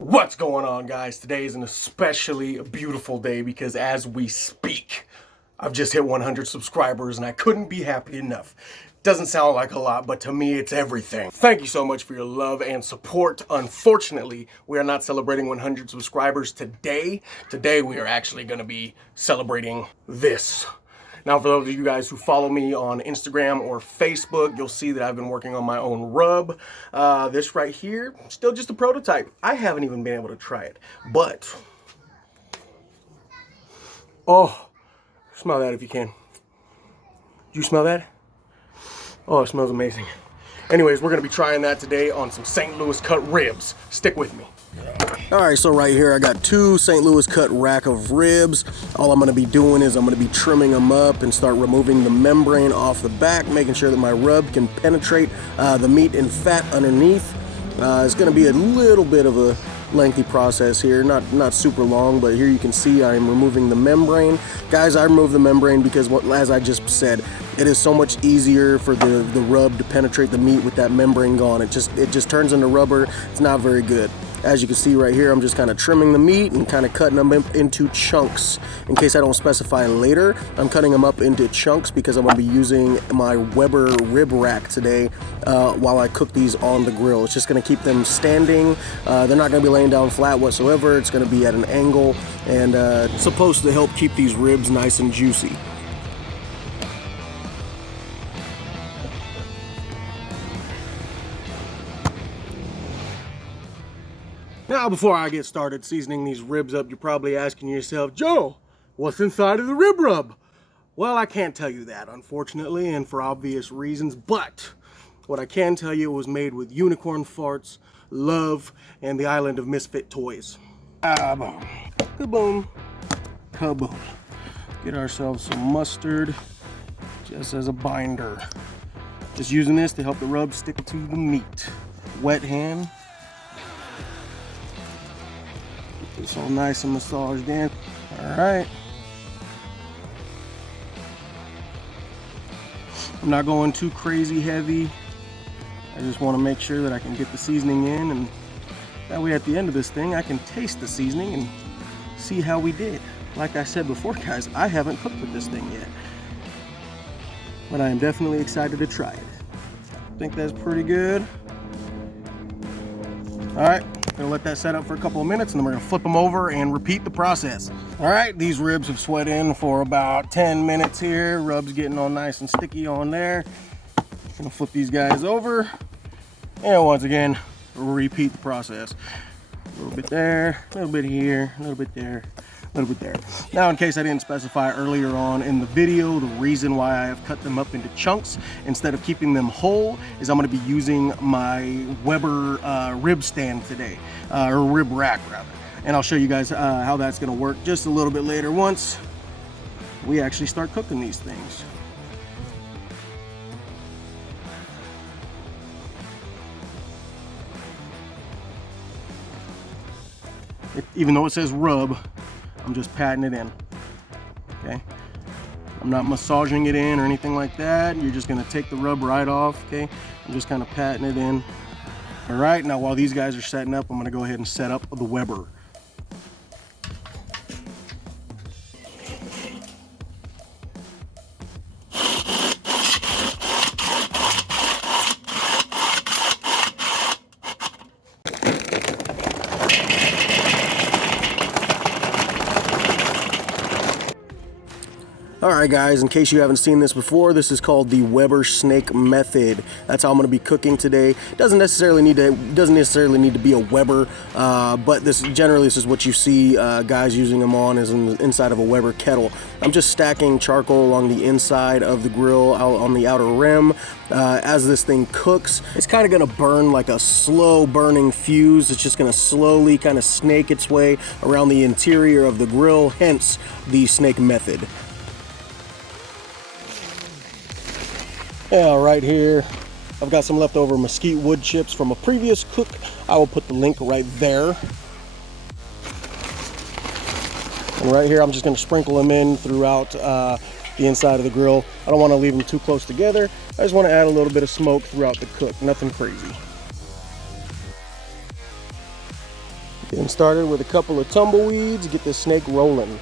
What's going on, guys? Today is an especially beautiful day because as we speak, I've just hit 100 subscribers and I couldn't be happy enough. Doesn't sound like a lot, but to me it's everything. Thank you so much for your love and support. Unfortunately, we are not celebrating 100 subscribers today. Today we are actually going to be celebrating this. Now, for those of you guys who follow me on Instagram or Facebook, you'll see that I've been working on my own rub. This right here, still just a prototype. I haven't even been able to try it, but oh, smell that if you can. Do you smell that? Oh, it smells amazing. Anyways, we're gonna be trying that today on some St. Louis cut ribs. Stick with me. All right, so right here I got two St. Louis cut rack of ribs. All I'm gonna be doing is I'm gonna be trimming them up and start removing the membrane off the back, making sure that my rub can penetrate the meat and fat underneath. It's gonna be a little bit of a lengthy process here, not super long, but here you can see I'm removing the membrane. Guys, I remove the membrane because, as I just said, it is so much easier for the rub to penetrate the meat with that membrane gone. It just turns into rubber. It's not very good. As you can see right here, I'm just kind of trimming the meat and kind of cutting them into chunks. In case I don't specify later, I'm cutting them up into chunks because I'm going to be using my Weber rib rack today while I cook these on the grill. It's just going to keep them standing. They're not going to be laying down flat whatsoever. It's going to be at an angle and it's supposed to help keep these ribs nice and juicy. Now, before I get started seasoning these ribs up, you're probably asking yourself, Joe, what's inside of the rib rub? Well, I can't tell you that, unfortunately, and for obvious reasons, but what I can tell you, it was made with unicorn farts, love, and the island of misfit toys. Kaboom. Kaboom. Kaboom. Get ourselves some mustard, just as a binder. Just using this to help the rub stick to the meat. Wet hand. It's all nice and massaged in. All right. I'm not going too crazy heavy. I just want to make sure that I can get the seasoning in, and that way at the end of this thing I can taste the seasoning and see how we did. Like I said before, guys, I haven't cooked with this thing yet, but I am definitely excited to try it. I think that's pretty good. All right. Gonna let that set up for a couple of minutes and then we're gonna flip them over and repeat the process. All right, these ribs have sweat in for about 10 minutes here. Rub's getting all nice and sticky on there. Gonna flip these guys over and once again, repeat the process. A little bit there, a little bit here, a little bit there, a little bit there. Now, in case I didn't specify earlier on in the video, the reason why I have cut them up into chunks instead of keeping them whole is I'm going to be using my Weber rib stand today, or rib rack rather. And I'll show you guys how that's going to work just a little bit later once we actually start cooking these things. Even though it says rub, I'm just patting it in, okay? I'm not massaging it in or anything like that. You're just gonna take the rub right off, okay? I'm just kind of patting it in. All right, now while these guys are setting up, I'm gonna go ahead and set up the Weber. Alright guys, in case you haven't seen this before, this is called the Weber snake method. That's how I'm going to be cooking today. Doesn't necessarily need to be a Weber, but this is what you see guys using them on is inside of a Weber kettle. I'm just stacking charcoal along the inside of the grill on the outer rim. As this thing cooks, it's kind of going to burn like a slow burning fuse. It's just going to slowly kind of snake its way around the interior of the grill, hence the snake method. Yeah, right here, I've got some leftover mesquite wood chips from a previous cook. I will put the link right there. And right here, I'm just gonna sprinkle them in throughout the inside of the grill. I don't wanna leave them too close together. I just wanna add a little bit of smoke throughout the cook, nothing crazy. Getting started with a couple of tumbleweeds, get this snake rolling.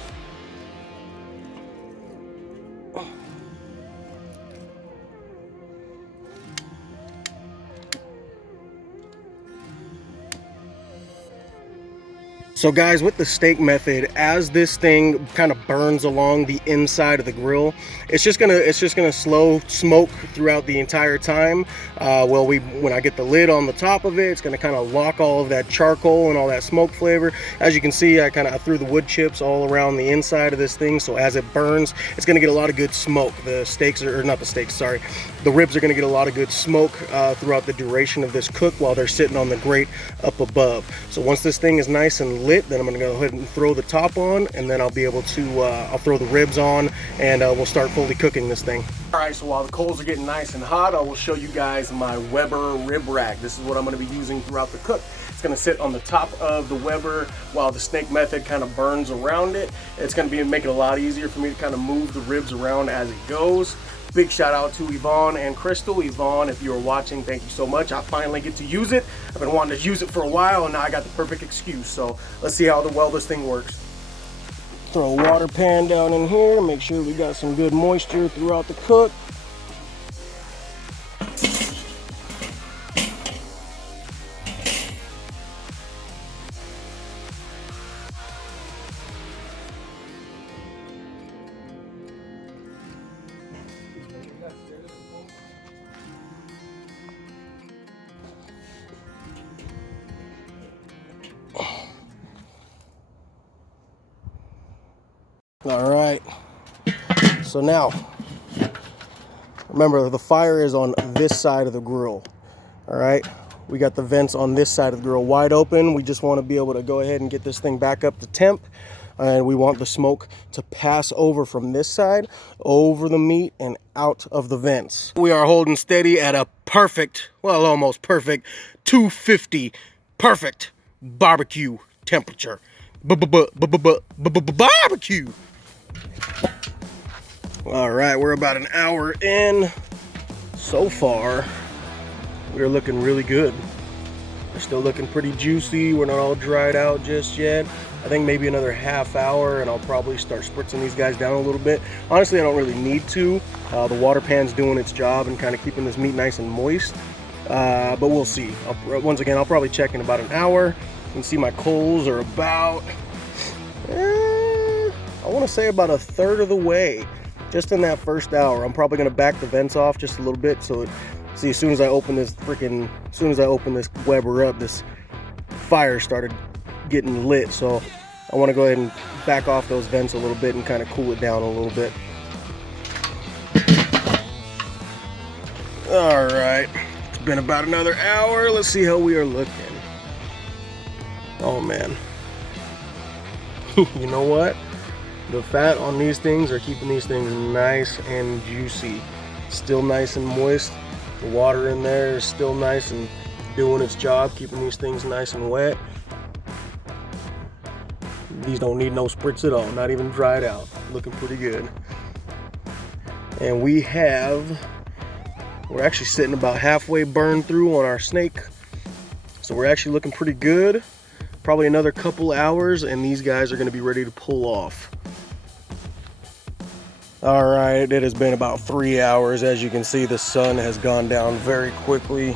So guys, with the steak method, as this thing kind of burns along the inside of the grill, it's just gonna slow smoke throughout the entire time. When I get the lid on the top of it, it's gonna kind of lock all of that charcoal and all that smoke flavor. As you can see, I threw the wood chips all around the inside of this thing, so as it burns, it's gonna get a lot of good smoke. The steaks are, or not the steaks, sorry, the ribs are gonna get a lot of good smoke throughout the duration of this cook while they're sitting on the grate up above. So once this thing is nice and lit, then I'm gonna go ahead and throw the top on, and then I'll be able to I'll throw the ribs on, and we'll start fully cooking this thing. All right, so while the coals are getting nice and hot, I will show you guys my Weber rib rack. This is what I'm gonna be using throughout the cook. It's gonna sit on the top of the Weber while the snake method kind of burns around it. It's gonna make it a lot easier for me to kind of move the ribs around as it goes. Big shout out to Yvonne and Crystal. Yvonne, if you are watching, thank you so much. I finally get to use it. I've been wanting to use it for a while, and now I got the perfect excuse. So let's see how well this thing works. Throw a water pan down in here, make sure we got some good moisture throughout the cook. All right, so now remember, the fire is on this side of the grill. All right, we got the vents on this side of the grill wide open. We just want to be able to go ahead and get this thing back up to temp, and we want the smoke to pass over from this side over the meat and out of the vents. We are holding steady at a perfect, well, almost perfect 250 perfect barbecue temperature. Barbecue. All right, we're about an hour in. So far, we're looking really good. We're still looking pretty juicy. We're not all dried out just yet. I think maybe another half hour, and I'll probably start spritzing these guys down a little bit. Honestly, I don't really need to. The water pan's doing its job and kind of keeping this meat nice and moist. But we'll see. Once again, I'll probably check in about an hour. You can see my coals are about, I want to say about a third of the way. Just in that first hour. I'm probably going to back the vents off just a little bit, so see, as soon as I open this Weber up, this fire started getting lit. So I want to go ahead and back off those vents a little bit and kind of cool it down a little bit. All right, it's been about another hour. Let's see how we are looking. Oh man. You know what? The fat on these things are keeping these things nice and juicy. Still nice and moist. The water in there is still nice and doing its job, keeping these things nice and wet. These don't need no spritz at all, not even dried out. Looking pretty good. And we're actually sitting about halfway burned through on our snake. So we're actually looking pretty good. Probably another couple hours and these guys are gonna be ready to pull off. All right, it has been about 3 hours. As you can see, the sun has gone down very quickly.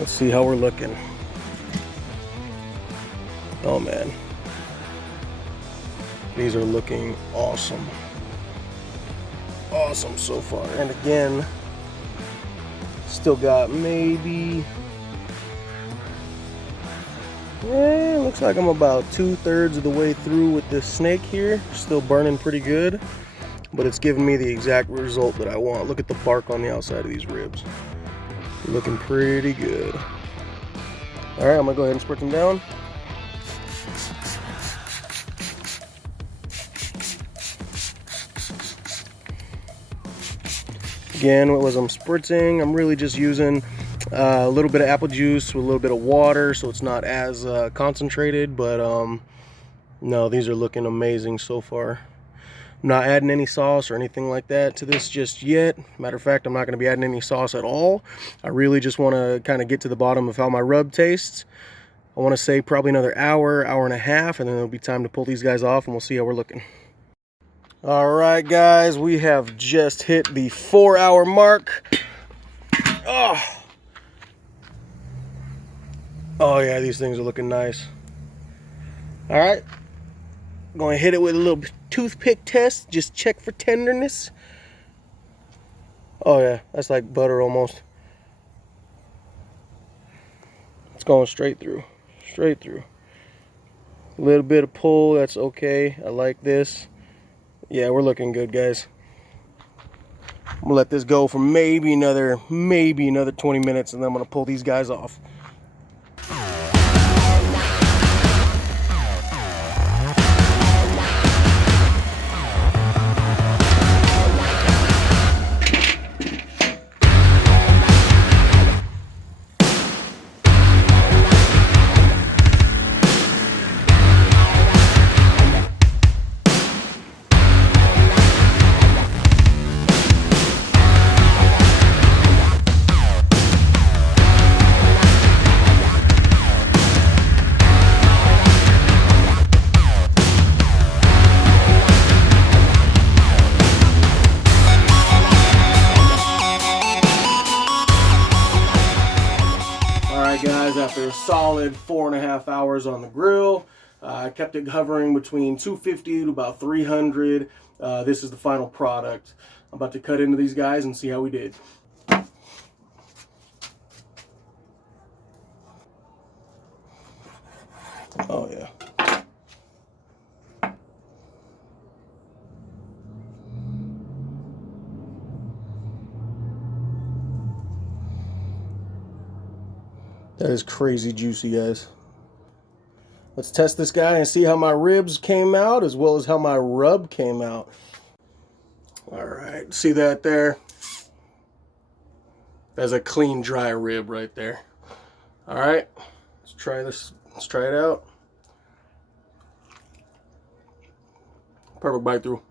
Let's see how we're looking. Oh man, these are looking awesome. Awesome so far. And again, still got maybe, looks like I'm about 2/3 of the way through with this snake here. Still burning pretty good. But it's giving me the exact result that I want. Look at the bark on the outside of these ribs. Looking pretty good. All right, I'm gonna go ahead and spritz them down. Again, what was I'm spritzing? I'm really just using a little bit of apple juice with a little bit of water, so it's not as concentrated. But no, these are looking amazing so far. I'm not adding any sauce or anything like that to this just yet. Matter of fact, I'm not going to be adding any sauce at all. I really just want to kind of get to the bottom of how my rub tastes. I want to say probably another hour, hour and a half, and then it'll be time to pull these guys off, and we'll see how we're looking. All right, guys, we have just hit the 4-hour mark. Oh, yeah, these things are looking nice. All right, going to hit it with a little toothpick test, just check for tenderness. Oh yeah, that's like butter almost. It's going straight through, straight through. A little bit of pull, that's okay. I like this. Yeah, we're looking good, guys. I'm gonna let this go for maybe another 20 minutes, and then I'm gonna pull these guys off. Guys, after a solid 4.5 hours on the grill, I kept it hovering between 250 to about 300. This is the final product. I'm about to cut into these guys and see how we did. Oh yeah. That is crazy juicy, guys. Let's test this guy and see how my ribs came out as well as how my rub came out. All right, see that there? That's a clean, dry rib right there. All right, let's try this. Let's try it out. Perfect bite through.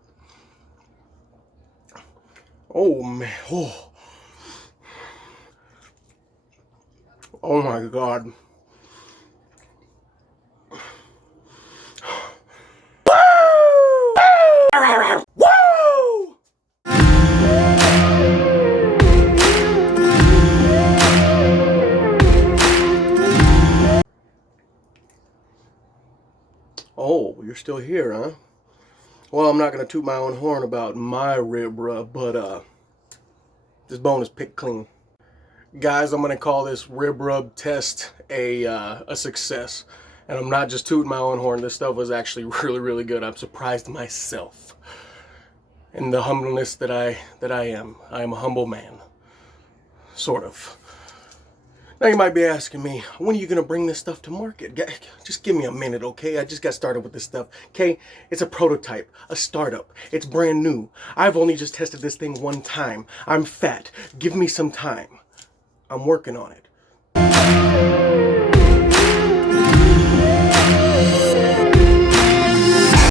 Oh man, oh my God. Oh, you're still here, huh? Well, I'm not going to toot my own horn about my rib rub, but this bone is picked clean. Guys, I'm going to call this rib rub test a success. And I'm not just tooting my own horn. This stuff was actually really, really good. I'm surprised myself. And the humbleness that I am. I am a humble man. Sort of. Now you might be asking me, when are you going to bring this stuff to market? Just give me a minute, okay? I just got started with this stuff, okay? It's a prototype, a startup. It's brand new. I've only just tested this thing one time. I'm fat. Give me some time. I'm working on it.